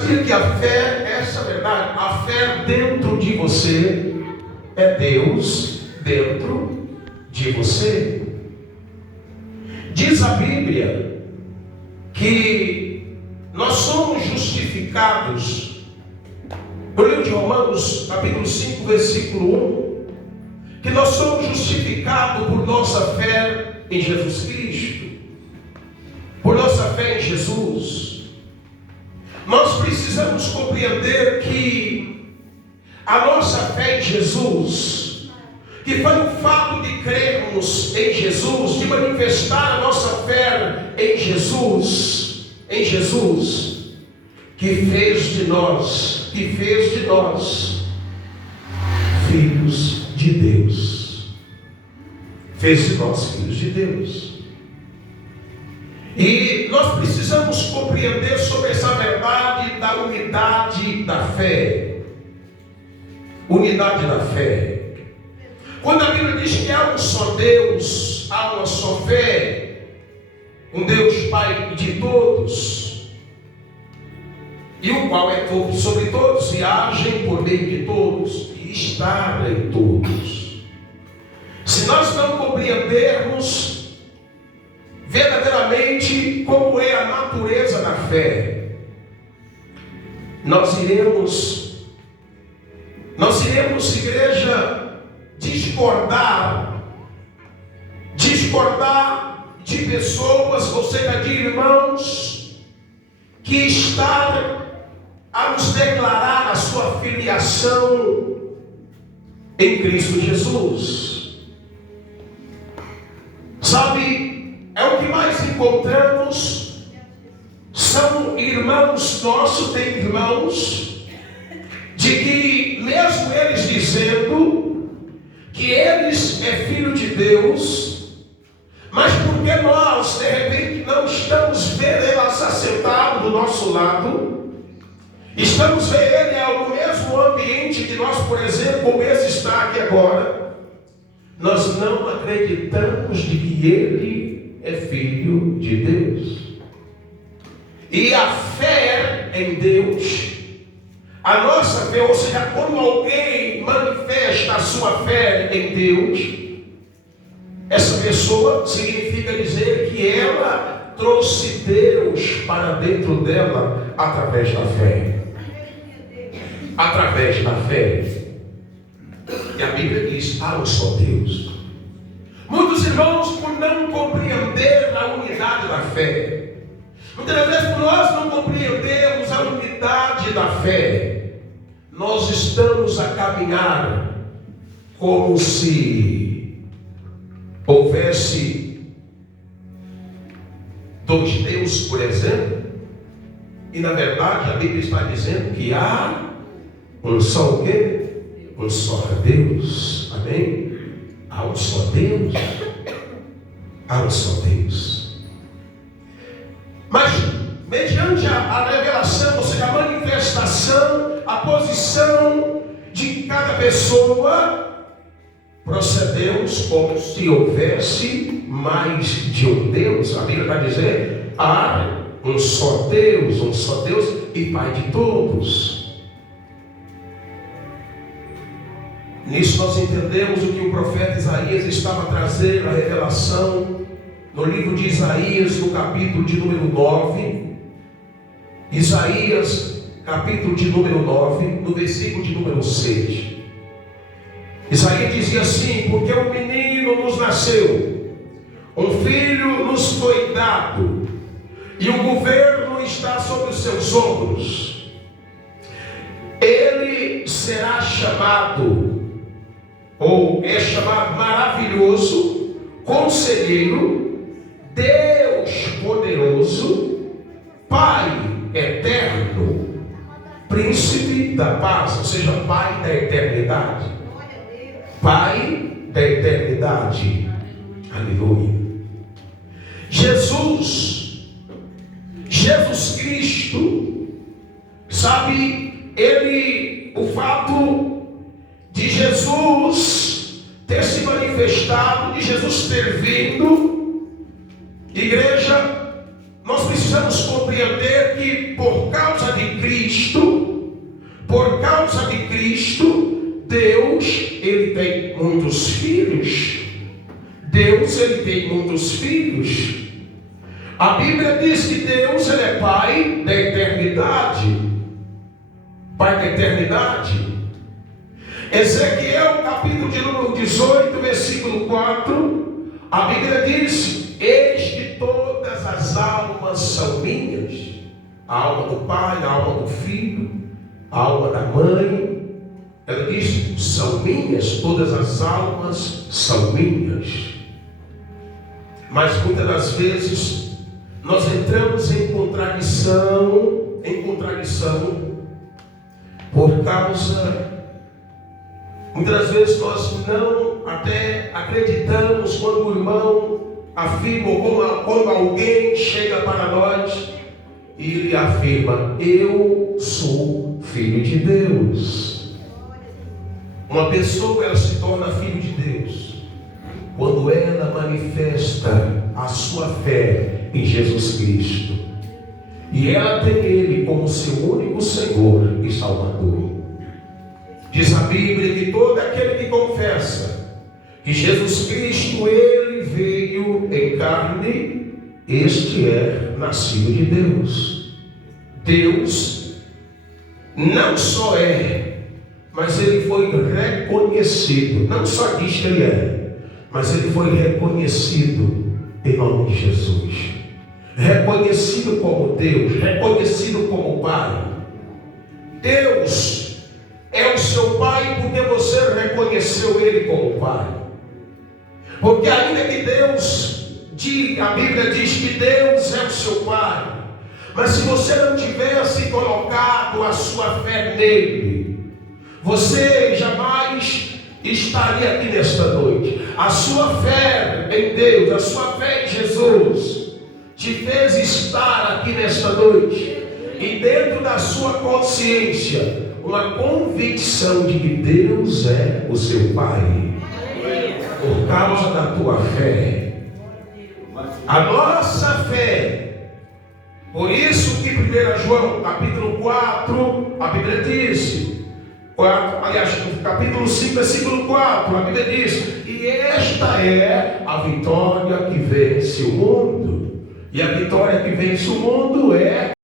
Que a fé, essa é a verdade, a fé dentro de você é Deus dentro de você. Diz a Bíblia que nós somos justificados, no livro de Romanos, capítulo 5, versículo 1, que nós somos justificados por nossa fé em Jesus Cristo, por nossa fé em Jesus. Nós precisamos compreender que a nossa fé em Jesus, que foi o fato de crermos em Jesus, de manifestar a nossa fé em Jesus, que fez de nós filhos de Deus, fez de nós filhos de Deus. E nós precisamos compreender sobre essa verdade da unidade da fé. Unidade da fé. Quando a Bíblia diz que há um só Deus, há uma só fé, um Deus Pai de todos, e o qual é sobre todos e age por meio de todos e está em todos. Se nós não compreendermos verdadeiramente como é a natureza da fé, nós iremos, igreja, discordar de pessoas, ou seja, de irmãos que estão a nos declarar a sua filiação em Cristo Jesus. Sabe, é o que mais encontramos, são irmãos nossos, tem irmãos, de que mesmo eles dizendo que eles é filho de Deus, mas porque nós de repente não estamos vendo elas assentados do nosso lado, estamos vendo ele no mesmo ambiente que nós, por exemplo, como esse está aqui agora, nós não acreditamos de que ele é filho de Deus. E a fé em Deus, a nossa fé, ou seja, quando alguém manifesta a sua fé em Deus, essa pessoa significa dizer que ela trouxe Deus para dentro dela através da fé. Através da fé. E a Bíblia diz: há um só Deus. Muitos irmãos, por não compreender a unidade da fé, muitas vezes por nós não compreendemos a unidade da fé, nós estamos a caminhar como se houvesse dois deuses, por exemplo, e na verdade a Bíblia está dizendo que há um só o quê? Um só Deus. Amém? Há um só Deus. Há um só Deus. Mas, mediante a revelação, ou seja, a manifestação, a posição de cada pessoa, procedemos como se houvesse mais de um Deus. A Bíblia vai dizer: há um só Deus e Pai de todos. Nisso nós entendemos o que o profeta Isaías estava trazendo, a revelação, no livro de Isaías, no capítulo de número 9. Isaías, capítulo de número 9, no versículo de número 6. Isaías dizia assim: porque um menino nos nasceu, um filho nos foi dado, e o governo está sobre os seus ombros. Ele será chamado, ou é chamado Maravilhoso, Conselheiro, Deus Poderoso, Pai Eterno, Príncipe da Paz, ou seja, Pai da eternidade. Pai da eternidade. Aleluia. Jesus Cristo, sabe, o fato de Jesus ter se manifestado, de Jesus ter vindo, igreja, nós precisamos precisamos compreender que por causa de Cristo, Deus, Ele tem muitos filhos. Deus, Ele tem muitos filhos. A Bíblia diz que Deus, Ele é Pai da eternidade. Pai da eternidade. Ezequiel, capítulo de número 18, versículo 4, a Bíblia diz: eis que todas as almas são minhas. A alma do pai, a alma do filho, a alma da mãe. Ela diz: são minhas, todas as almas são minhas. Mas muitas das vezes nós entramos em contradição, por causa, muitas das vezes nós não até acreditamos quando o irmão afirma, ou quando alguém chega para nós e ele afirma: eu sou filho de Deus. Uma pessoa, ela se torna filho de Deus quando ela manifesta a sua fé em Jesus Cristo, e ela tem Ele como seu único Senhor e Salvador. Diz a Bíblia que todo aquele que confessa que Jesus Cristo, Ele veio em carne, este é nascido de Deus. Deus não só é, mas Ele foi reconhecido. Não só diz que Ele é, mas Ele foi reconhecido em nome de Jesus. Reconhecido como Deus, reconhecido como Pai. Deus é o seu Pai porque você reconheceu Ele como Pai. Porque ainda que Deus, a Bíblia diz que Deus é o seu Pai, mas se você não tivesse colocado a sua fé nele, você jamais estaria aqui nesta noite. A sua fé em Deus, a sua fé em Jesus, te fez estar aqui nesta noite, e dentro da sua consciência, uma convicção de que Deus é o seu Pai, por causa da tua fé. A nossa fé. Por isso que 1 João, capítulo 4, a Bíblia diz, no capítulo 5, versículo 4, a Bíblia diz: e esta é a vitória que vence o mundo. E a vitória que vence o mundo é